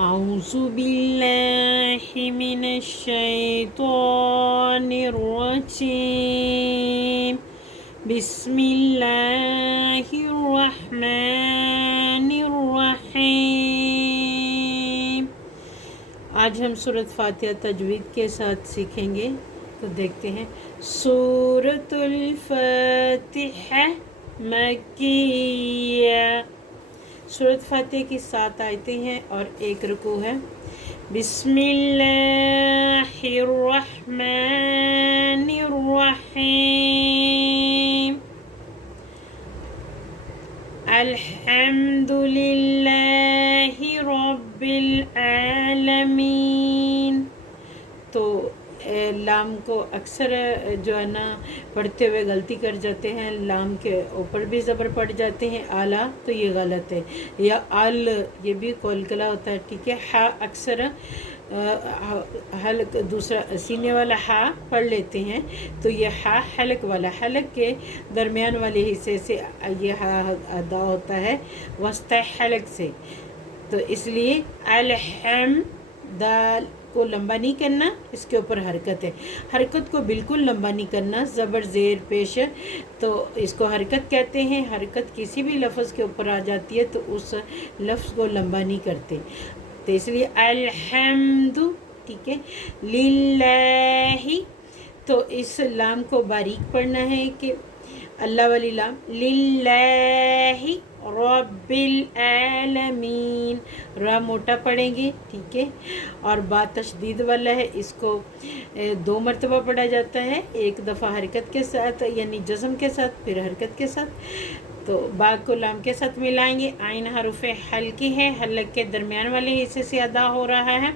أعوذ بالله من الشيطان الرجيم بسم الله الرحمن الرحيم। आज हम सूरत फातिहा तजवीद के साथ सीखेंगे, तो देखते हैं। सूरतुल फातिहा मक्किया। सूरत फातिहा की 7 आयतें हैं और 1 रुकू है। बिस्मिल्लाहिर्रहमानिर्रहीम। अल्हम्दुलिल्लाहि रब्बिल आलमीन। तो लाम को अक्सर जो है ना पढ़ते हुए गलती कर जाते हैं, लाम के ऊपर भी ज़बर पड़ जाते हैं आला, तो ये गलत है। या अल, ये भी कलकला होता है, ठीक है। हा अक्सर हलक, दूसरा सीने वाला हा पढ़ लेते हैं, तो ये हा हलक वाला, हलक के दरमियान वाले हिस्से से ये हा अदा होता है, वस्ता हलक से। तो इसलिए अलहम दाल को लंबा नहीं करना, इसके ऊपर हरकत है। हरकत को बिल्कुल लंबा नहीं करना, ज़बर ज़ेर पेश, तो इसको हरकत कहते हैं। हरकत किसी भी लफ्ज़ के ऊपर आ जाती है तो उस लफ्ज़ को लंबा नहीं करते, तो इसलिए अलहम्दु, ठीक है। लिल्लाही, तो इस लाम को बारीक पढ़ना है कि अल्लाह वाली लाम। लिल्लाही रब्बिल आलमीन, रा मोटा पढ़ेंगे, ठीक है। और बा तशदीद वाला है, इसको 2 मरतबा पढ़ा जाता है, एक दफ़ा हरकत के साथ यानी जज़म के साथ, फिर हरकत के साथ। तो बा को लाम के साथ मिलाएंगे। आइन हरूफ हल्की है, हलक के दरमियान वाले हिस्से से अदा हो रहा है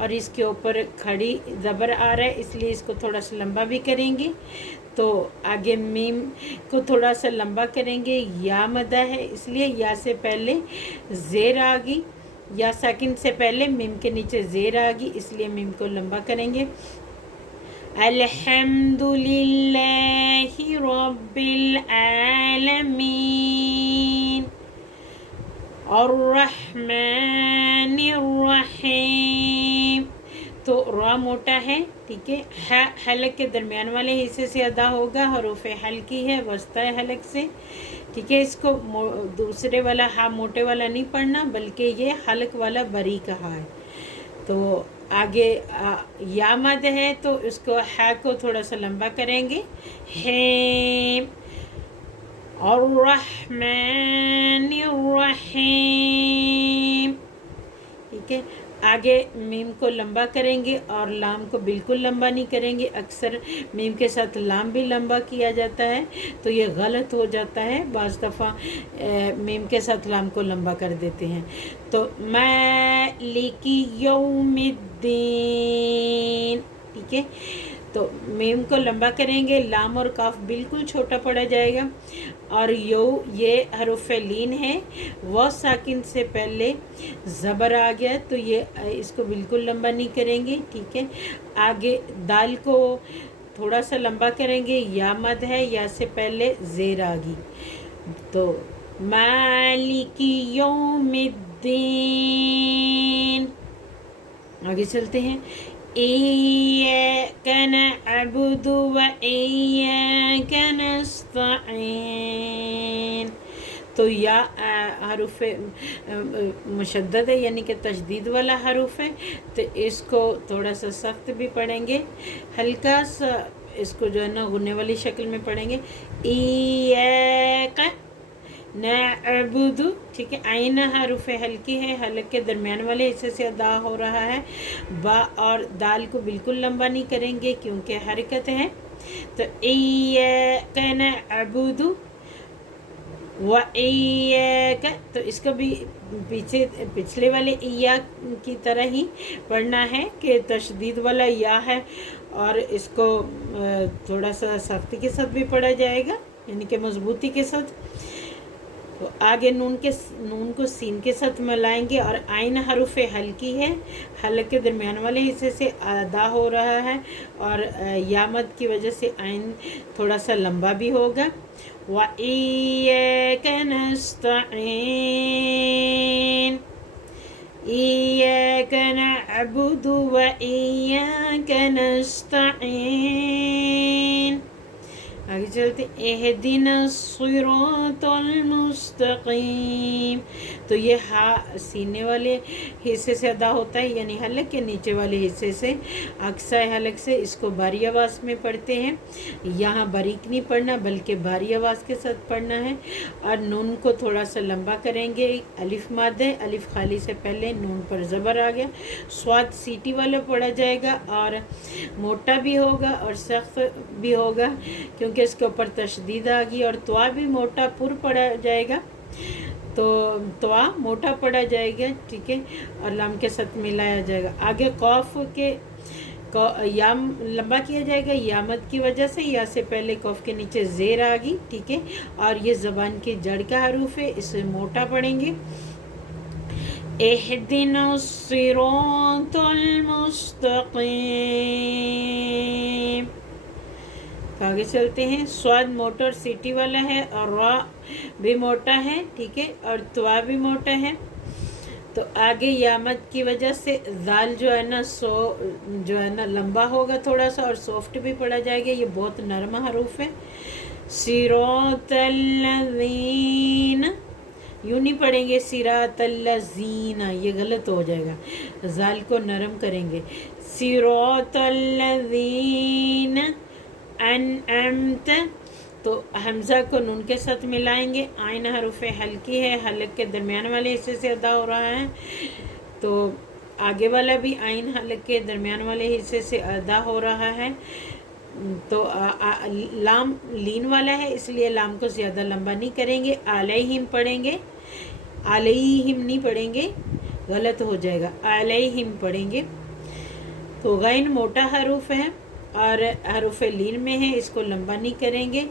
और इसके ऊपर खड़ी ज़बर आ रहा है, इसलिए इसको थोड़ा सा लंबा भी करेंगे। तो आगे मीम को थोड़ा सा लंबा करेंगे। या मदा है, इसलिए या से पहले ज़ेर आ गई, या साकिन से पहले मीम के नीचे ज़ेर आ गई, इसलिए मीम को लंबा करेंगे। अल्हम्दुलिल्लाहि रब्बिल आलमीन अर्रहमानिर्रहीम। तो रा मोटा है, ठीक है। हलक के दरमियान वाले हिस्से से अदा होगा, हरूफ हल्की है, वस्ता हलक से, ठीक है। इसको दूसरे वाला हा मोटे वाला नहीं पढ़ना, बल्कि ये हलक वाला बरी कहा है। तो आगे या मद है, तो इसको हा को थोड़ा सा लंबा करेंगे। हेम अर्रहमानिर्रहीम, ठीक है। आगे मीम को लंबा करेंगे और लाम को बिल्कुल लंबा नहीं करेंगे। अक्सर मीम के साथ लाम भी लंबा किया जाता है, तो ये गलत हो जाता है। बाज़ दफ़ा मीम के साथ लाम को लंबा कर देते हैं। तो मालिकी यौमिद्दीन, ठीक है। तो मीम को लंबा करेंगे, लाम और काफ बिल्कुल छोटा पड़ा जाएगा। और ये हरूफ लीन है, वो साकिन से पहले ज़बर आ गया, तो ये इसको बिल्कुल लंबा नहीं करेंगे, ठीक है। आगे दाल को थोड़ा सा लंबा करेंगे। या मद है, या से पहले ज़ेर आ गई, तो मालिकी यौमिद्दीन। आगे चलते हैं। इय्याका नअबुदु व इय्याका नस्तईन। तो या हरूफ मुशद्दद है, यानी कि तशदीद वाला हरूफ है, तो इसको थोड़ा सा सख्त भी पढ़ेंगे, हल्का सा इसको जो है ना गुन्ने वाली शक्ल में पढ़ेंगे। इय्याका नअबुदु, ठीक है। आइन हरूफ हल्की है, हलक के दरमियान वाले हिस्से से अदा हो रहा है। बा और दाल को बिल्कुल लंबा नहीं करेंगे क्योंकि हरकत है। तो इय्याका नअबुदु व इय्याका, तो इसको भी पिछले वाले इया की तरह ही पढ़ना है कि तशदीद वाला या है, और इसको थोड़ा सा सख्ती के साथ भी पढ़ा जाएगा, यानी कि मजबूती के साथ। तो आगे नून को सीन के साथ मिलाएंगे। और आइन हरूफ हल्की है, हलक के दरमियान वाले हिस्से से अदा हो रहा है, और यामद की वजह से आइन थोड़ा सा लंबा भी होगा। व इय्याका नस्तईन, इय्याका إياك نعبد وإياك نستعين. آگے چلتے اہدنا الصراط المستقیم. تو یہ ہا سینے والے حصے سے ادا ہوتا ہے، یعنی حلق کے نیچے والے حصے سے، اقصی حلق سے. اس کو بھاری آواز میں پڑھتے ہیں. یہاں باریک نہیں پڑھنا بلکہ بھاری آواز کے ساتھ پڑھنا ہے. اور نون کو تھوڑا سا لمبا کریں گے. الف ماد ہے، الف خالی سے پہلے نون پر زبر آ گیا. صاد سیٹی والا پڑھا جائے گا اور موٹا بھی ہوگا اور سخت بھی ہوگا کیونکہ اس کے اوپر تشدید آ گئی. اور توا بھی موٹا پر پڑھا جائے گا، تو توا موٹا پڑھا جائے گا، ٹھیک ہے، اور لام کے ساتھ ملایا جائے گا. آگے قوف کے یا لمبا کیا جائے گا یا مد کی وجہ سے. یا سے پہلے قوف کے نیچے زیر آ گئی، ٹھیک ہے، اور یہ زبان کی جڑ کا حروف ہے، اسے موٹا پڑھیں گے. اہدنا الصراط المستقیم. آگے چلتے ہیں. سواد موٹا اور سیٹی والا ہے اور را بھی موٹا ہے، ٹھیک ہے، اور توا بھی موٹا ہے. تو آگے یامت کی وجہ سے ذال جو ہے نا لمبا ہوگا تھوڑا سا اور سافٹ بھی پڑھا جائے گا. یہ بہت نرم حروف ہے. صراط الذین، یوں نہیں پڑھیں گے صراط الذین، یہ غلط ہو جائے گا. ذال کو نرم کریں گے. صراط الذین انعمت، تو حمزہ کو نون کے ساتھ ملائیں گے. عین حروف حلقی ہے، حلق کے درمیان والے حصے سے ادا ہو رہا ہے. تو آگے والا بھی عین حلق کے درمیان والے حصے سے ادا ہو رہا ہے. تو لام لین والا ہے، اس لیے لام کو زیادہ لمبا نہیں کریں گے. علیہم پڑھیں گے، علیہم نہیں پڑھیں گے، غلط ہو جائے گا، علیہم پڑھیں گے. تو غین موٹا حروف ہے اور حروف لین میں ہے، اس کو لمبا نہیں کریں گے.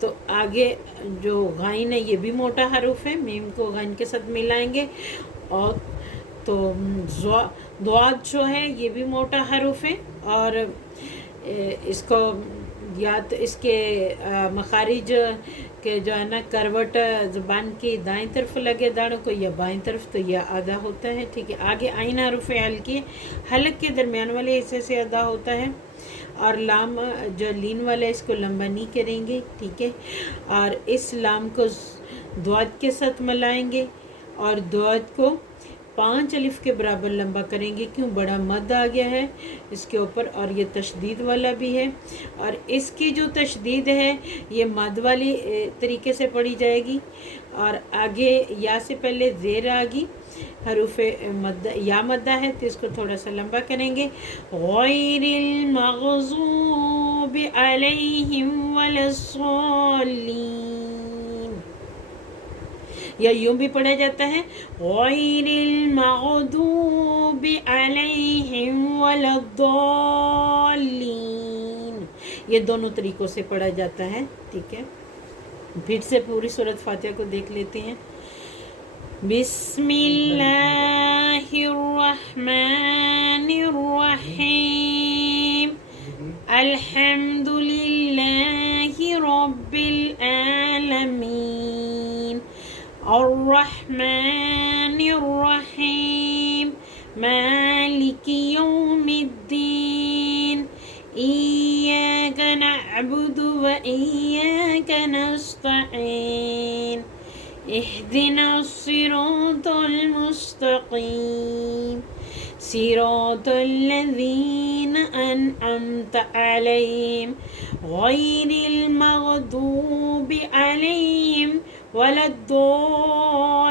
تو آگے جو غین ہے یہ بھی موٹا حروف ہے، میم کو غین کے ساتھ ملائیں گے. اور تو ضاد جو ہے یہ بھی موٹا حروف ہے اور اس کو یا تو اس کے مخارج کے جو ہے نا کروٹ زبان کی دائیں طرف لگے داڑوں کو یا بائیں طرف، تو یہ ادا ہوتا ہے، ٹھیک ہے. آگے عین حروف حلقی حلق کے درمیان والے حصے سے ادا ہوتا ہے. اور لام جو لین والا ہے اس کو لمبا نہیں کریں گے، ٹھیک ہے. اور اس لام کو دعات کے ساتھ ملائیں گے اور دعات کو 5 الف کے برابر لمبا کریں گے، کیوں بڑا مد آ گیا ہے اس کے اوپر اور یہ تشدید والا بھی ہے. اور اس کی جو تشدید ہے یہ مد والی طریقے سے پڑھی جائے گی. اور آگے یا سے پہلے زیر آ گئی، حروف مد یا مدہ ہے تو اس کو تھوڑا سا لمبا کریں گے. غیر المغضوب علیہم ولا الضالین، یا یوں بھی پڑھا جاتا ہے غیر المغضوب علیہم ولا الضالین. یہ دونوں طریقوں سے پڑھا جاتا ہے، ٹھیک ہے. پھر سے پوری سورۃ فاتحہ کو دیکھ لیتے ہیں. بسم اللہ الرحمن الرحیم الحمد للہ رب العالمین الرحمن الرحیم مالک یوم الدین ایاک نعبد و ایاک نستعین اہدنا الصراط المستقیم صراط الذین انعمت علیہم غیر المغضوب علیہم ولا الضالین.